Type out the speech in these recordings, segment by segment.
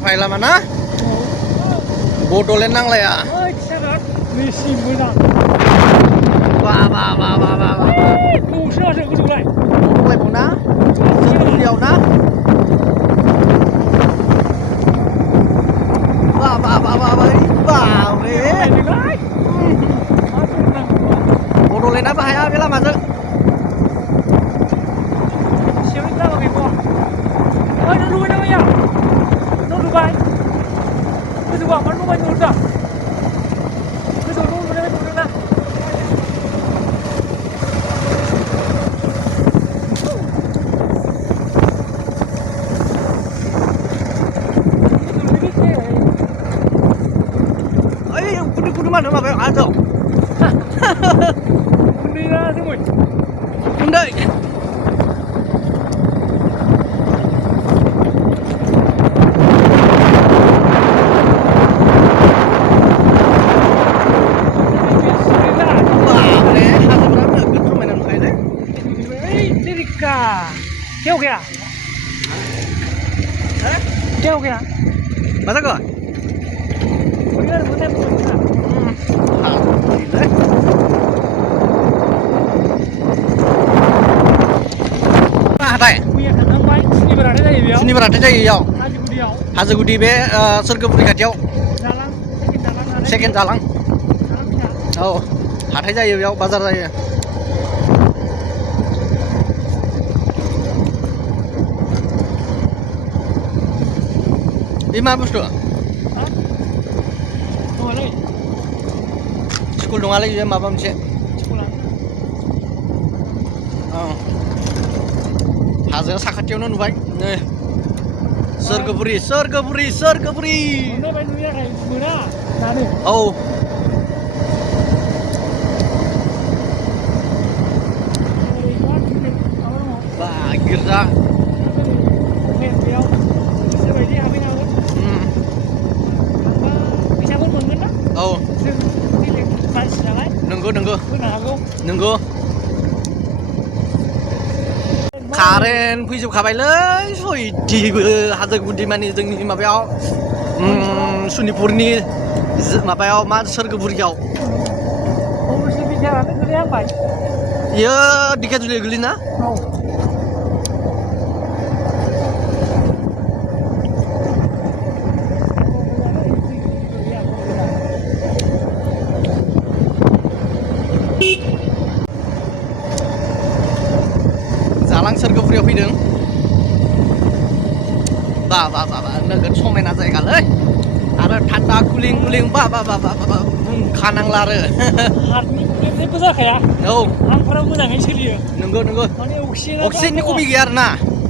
File mana? Bodolen nang lah ya. Misi menang. Wah. Nusa aku mulai. Mulai mana? Beliau na. Wah. Bodolen apa ya? Bila masuk. Siapa yang pakai gua? Oh, itu dulu namanya. Itu Dubai. Itu gua, mana Dubai itu dah. Itu dulu namanya dulu nah. Kudu mana pakai ada? Bendera semua. Undai. Kêu kìa. Kêu kìa. Masa kok? Bener bener. Hatai. Sini berada जायगायाव. हाजो गुदि बे सोरगोफुरि खाथियाव. Second दालां. औ हाथाय जायो बेयाव बाजार जायो. Ini apa bos tuh? Sekolah dong lagi apa sih? Oh, hasil sakatnya non baik. Nih, Surgapuri. Oh. Bagir dah. Oh. Nunggu. Karen फैजोबखाबायलै सयदिबो हाजो गुदि मानि जोंनि माबायाव सनितपुरनि माबायाव मा सोरगोफुरियाव इयो दिखाजुलि गोलैना जालां सोरगोफुरियाव फैदों बा नोगोद समायना जायगालै आरो थान्दा कुलिं बा बुंखानांला आरो हार्टनि जाखाया औ हांफोरा मोजाङै सोलियो नंगौ माने अक्सिजेननि खमि गैया आरोना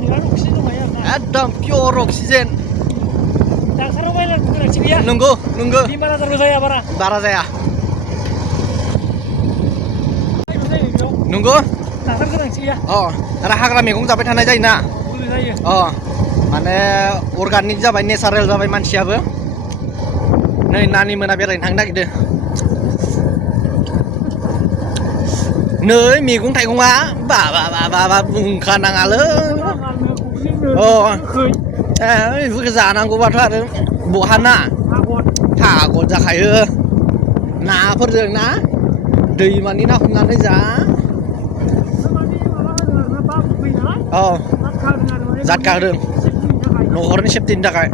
बिराद अक्सिजेन दंखायो आरोना एकदम पियर अक्सिजेन डाक्टाराव बायलानि गोनांथि गैया नंगौ बेमार आजारबो जाया बारा जाया नंगौ डाक्टार गोनांथि गैया आरो हाग्रा मैगं जाबाय थानाय जायोना बोलो जायो माने अर्गानिक जाबाय नेचारेल जाबाय मानसियाबो नै नानि मोना बेरायनो थांनो नागिरदों नै मैगं थाइगङा बा बुंखानाङालै बेफोरखौ जानांगौबाथ' आरो बहा ना थागद जाखायो नाफोरजों ना दैमानि ना हमनानै जा जादका होदों न'खरनि सेफटिनि थाखाय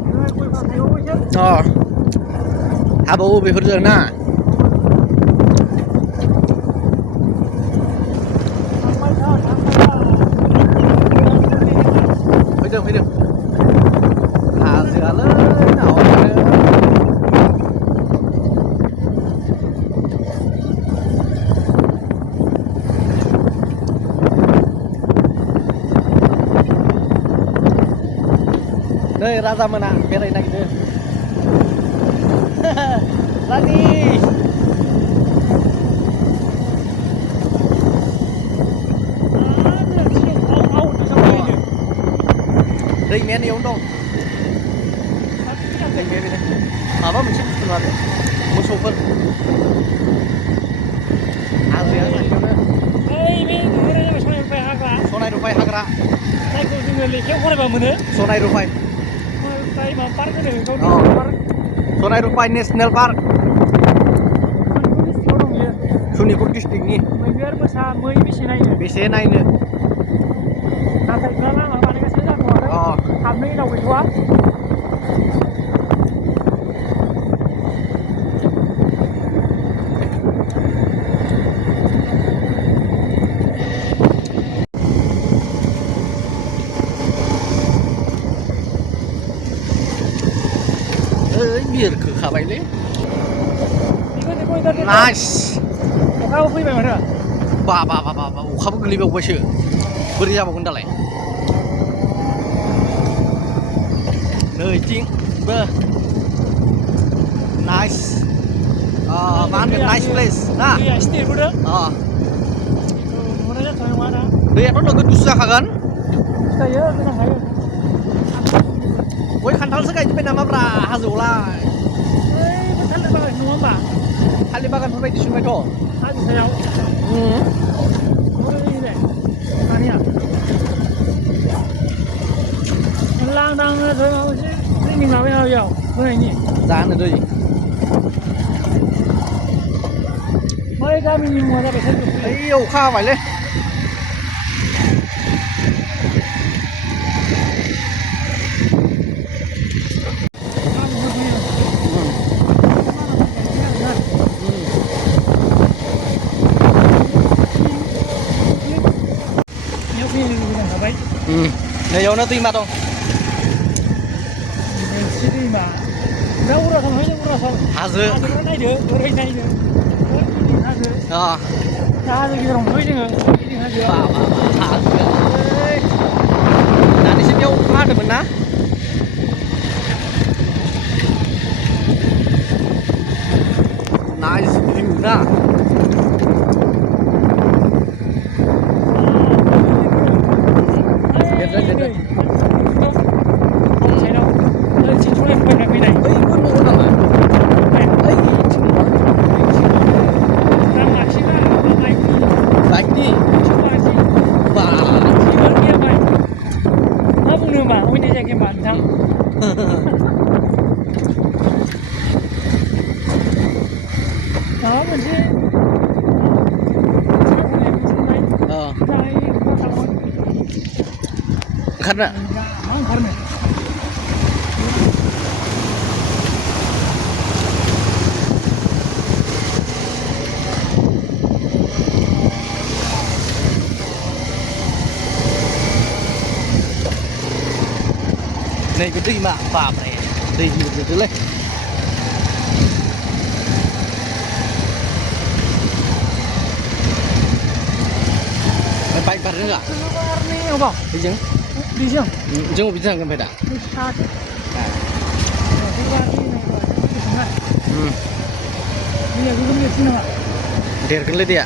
हाबावो बेफोरजों ना फैदों हाजोआलै नै राजा मोना बेरायनो नागिरदों रानि दैमाया नैयावनो दं दैमाया बेनो माबा मोनसे बुस्थु लादो मोसौफोर लेखायाव फरायबा मोनो सनाय रुफाय ओमफ्राय माबा पार्क होनो औ गावनि पार्क सनाय रुफाय नेसनेल पार्क डिस्ट्रिक्टआव दं बियो सनितपुर डिस्ट्रिक्टनि मैदेर मोसा मै बेसे नायनो बेसे नायनो नाथाय दा लामा बानायगासिनो जाथ'वाखै अ हाबनो एलाव गैथ'वा ओइ बिरखो खाबायलै बेखौ इन्टारनेट नाइस अखाबो फैबाय माथो बा अखाबो गोलैबावबायसो बोरै जाबावगोन दालाय नैथिंबो नाइस मा होनगोन नाइस प्लेस ना दैया एसे देरबोदों नुनाय जाथ'नाय नङा दा दैयाथ' नोगोद गुसु जाखागोन जायो गोजांखायो गय खान्थालसो गायजोब्बाय नामाब्रा हाजोआवलाय ओइ थालिर बागान नङा होमबा थालिर बागानफोर बायदि सुबायथ' हाजो सायाव बोरै दे दानिया लांदां माबा मोनसे ट्रेनिं लाबाय नामा बेयाव होनायनि जानो दै बै गामिनि मुङा जाबाय सोरगोफुरि ओइ अखा हाबायलै नैयावनो दैमा दं मोनसे दैमा दा अरुणाचल हायनो अरुणाचल हाजो हाजोखौ नायदो बोरै नायनो गिदिं हाजो दा हाजो गेजेराव मोनबाय जोङो गिदिं हाजोआव दानिसो बेयाव अखा हादोंमोन ना नाइस भिउ ना ओंखारनो मा ओंखारनो nैबे दैमा बाबरे दै गिदिरलै बाइक बारनो होआ बेजों बेजों जों बबेजों थांगोन ओमफ्राय दा देरगोनलै दैया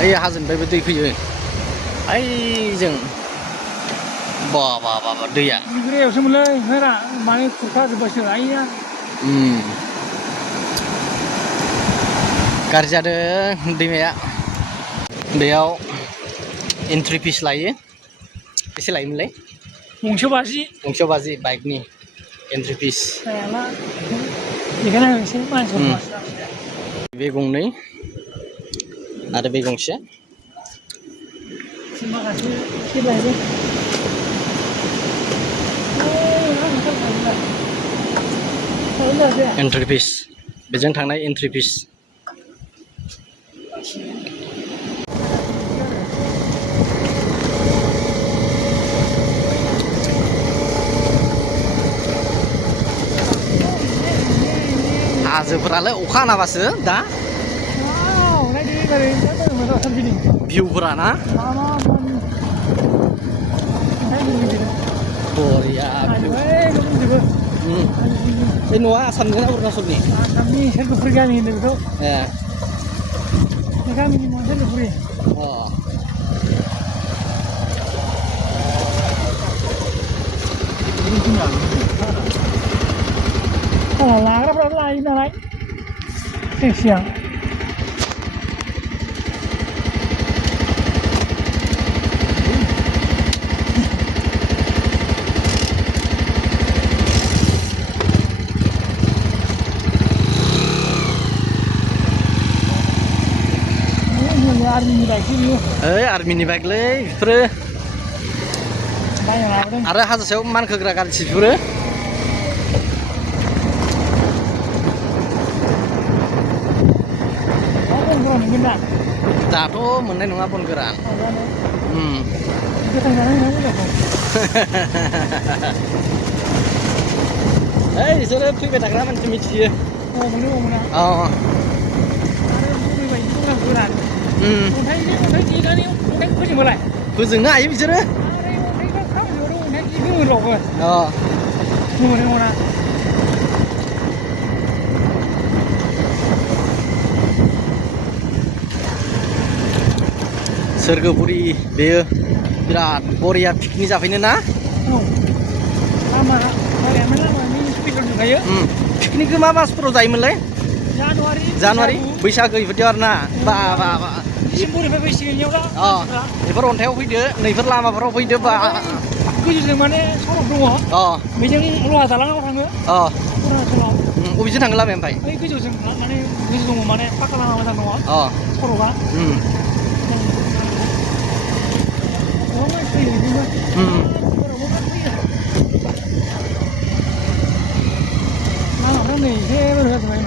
ओइ हाजोनिफ्रायबो दै फैयो ओइजों बा दैया ग्रेयावसोमोनलै ओमफ्राय माने खुरखा जोब्बायसो आइया गाज्रि जादों दैमाया बेयाव एन्ट्रि फिस लायो बेसे लायोमोनलाय गंसेयाव 50 बाइकनि एन्ट्रि फिस बे गंनै आरो बे गंसे एन्ट्रि फिस बेजों थांनाय एन्ट्रि फिस हाजोफोरालाय अखा हानाबासो दा भिउफोरा ना बरिया बे न'आ आसामनि ना अरुणाचलनि आसामनि सोरगोफुरि गामि होनो बेखौ बे गामिनि मुङा सोरगोफुरि लाग्राफ्राबो लायो नालाय सिगां बाइकसो बियो ओइ आर्मिनि बाइकलै बेफोरो बायना लाबोदों आरो हाजो सायाव मानखोग्रा गारिसो बेफोरो मोनगोन दा दाथ' मोननाय नङा बन गोरान गोथां जानाय नङा मोजांखौ ओइ बिसोरो फैबाय थाग्रा मानसि मिथियो मोना अ आरो फैबाय दं गोरान अन्थाइ देनानै अन्थाइ फोजोंबालाय फोजोंनो हायो बिसोरो आरो अन्थाइखौ खामजोबो अन्थाइ गोमोरावबो अ गोमोर नङा सोरगोफुरि बेयो बिराद बरिया पिकनिक जाफैनो ना लामा बारायानो लामानि स्पिडआव जोबखायो पिकनिकखौ मा मासफोराव जायोमोनलाय जानुवारि बैसागो बेफोरदियाव आरो ना बा डिसेम्बरनिफ्राय फैसिगोन बेफोर अन्थाइआव फैदो नैफोर लामाफोराव फैदो बा गोजौजों माने सरक दङ बेजों लहा दालाङाव थाङो अरुणाचलाव बबेजों थाङो लामाया ओमफ्राय बै गोजौजों माने गोजौ दङ माने पाका लामा मोजां दङ सरकआ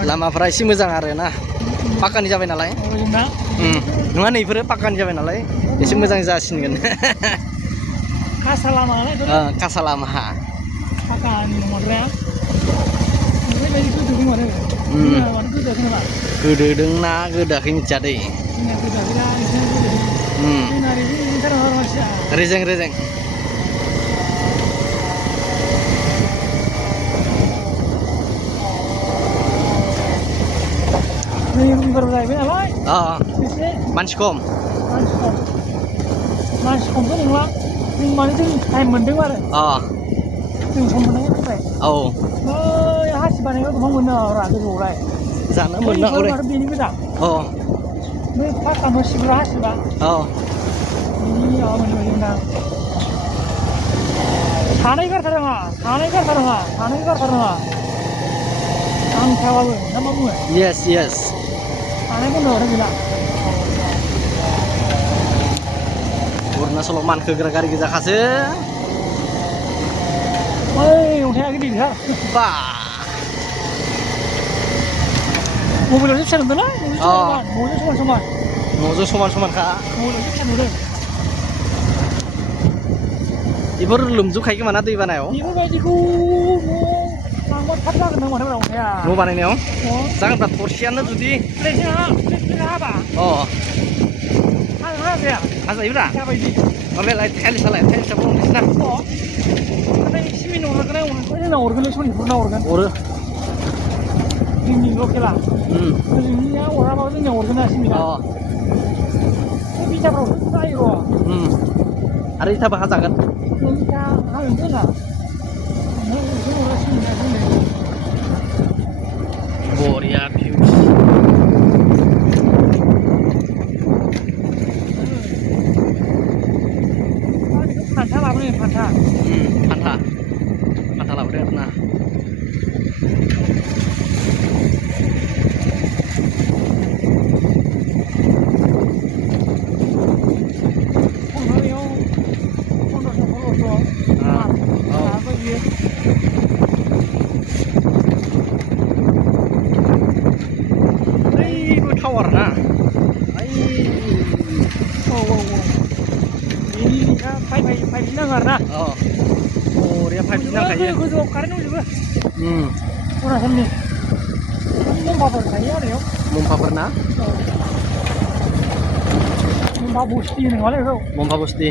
लामाफ्रा एसे मोजां आरो ना पाक्कानि जाबाय नालाय नङा नैफोरो पाक्कानि जाबाय नालाय एसे मोजां जासिनगोन कासा लामा कासा लामा पाक्कानि नंद्राया ओरैबायदि गोदोदों माने गोदोदोंना गोदोआखै मिथिया दै रेजें रेजें रबिबार जाहैबाय नालाय मानसि खम खमथ' नंला जों माने जों टाइम मोन्दों आरो जों सम मोननायनि थाखाय बै हासि बानायग्रा दंफां मोनो रा गोजौआवलाय जानो मोननांगौ आरो बेनि गोजा बै पाक्का न' सिबग्रा हासिबा बेनि माबा मोनोमोनदां सानै गारथारनाङा आं थायाबाबो ना मा बुङो येस सानै बन्द' गैला अरुणाचलाव मानखोग्रा गारि गोजाखासो ओइ अन्थाइआ गिदिरथार बा मबाइलावसो फिसा नुदोंलै न'जों समानखा मबाइलावसो फिसा नुदों बेफोर लोमजोबखायो खोमा ना दै बानायाव बेफोरबायदिखौ लांबा थाब जागोन नामा अन्थाइआ न' बानायनायाव जागोनब्ला थरसेयानो जुदि हाबा हाजायोब्रा माबायालाय टाइल्सआलाय टाइल्सआबो अन्थाइसोना सिमेन्ट जोंना हरगोनलै सनितपुरना हरगोन जोंनि लकेला जोंनिया हराबाबो जोंनिया हरगोन ना सिमेन्टआ बिथाफ्रावसो जायो आरो इथाबो हाजागोन इथा हागोन जोंना बरिया भिउस फान्था लाबोनो फान्था लाबोदो आरो ना टावार ना फाइभ नाङो आरो ना बरिया फाइभ नांखायो गोजौआव कारेन्ट दंजोबो अरुणाचलनि मम्फाफोर थायो आरो मम्फाफोर ना मम्फा बस्ति होनो नामालै बेखौ मम्फा बस्ति